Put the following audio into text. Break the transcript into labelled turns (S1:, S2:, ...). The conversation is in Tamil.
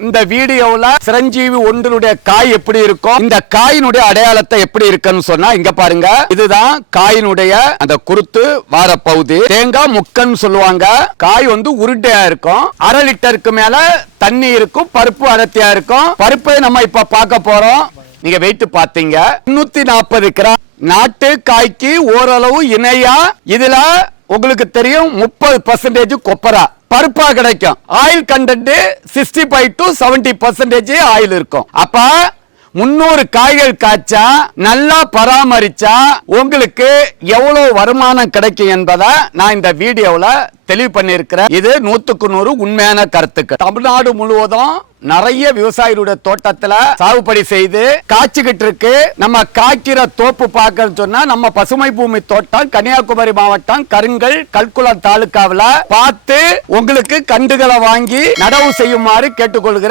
S1: இந்த வீடியோல சிரஞ்சீவி ஒன்றினுடைய காய் எப்படி இருக்கும்? இந்த காயினுடைய அடையாளத்தை எப்படி இருக்குன்னு சொன்னா இங்க பாருங்க. இதுதான் காயினுடைய அந்த குருத்து வார பகுதி. தேங்காய் முக்கன்னு சொல்லுவாங்க. காய் வந்து உருட்டையா இருக்கும். அரை லிட்டருக்கு மேல தண்ணி இருக்கும். பருப்பு அடர்த்தியா இருக்கும். பருப்பை நம்ம இப்ப பார்க்க போறோம். நீங்க வெயிட் பாத்தீங்க முன்னூத்தி நாற்பது கிராம். நாட்டு காய்க்கு ஓரளவு இணையா. இதுல உங்களுக்கு தெரியும் முப்பது பர்சன்டேஜ் கொப்பரா பருப்பா கிடைக்கும். Oil content sixty five to seventy percentage oil இருக்கும். அப்ப முன்னூறு காய்கள் காய்ச்சா நல்லா பராமரிச்சா உங்களுக்கு எவ்வளவு வருமானம் கிடைக்கும் என்பதை நான் இந்த வீடியோவில் தெளிவு பண்ணியிருக்கிறேன் இது நூத்துக்கு நூறு உண்மையான கருத்துக்கள். தமிழ்நாடு முழுவதும் நிறைய விவசாயிகளுடைய தோட்டத்துல சாகுபடி செய்து காய்ச்சிக்கிட்டு இருக்கு. நம்ம காய்க்கிற தோப்பு பார்க்கன்னு சொன்னா நம்ம பசுமை பூமி தோட்டம் கன்னியாகுமரி மாவட்டம் கருங்கல் கல்குளம் தாலுக்காவில் பார்த்து உங்களுக்கு கண்டுகளை வாங்கி நடவு செய்யுமாறு கேட்டுக்கொள்கிறேன்.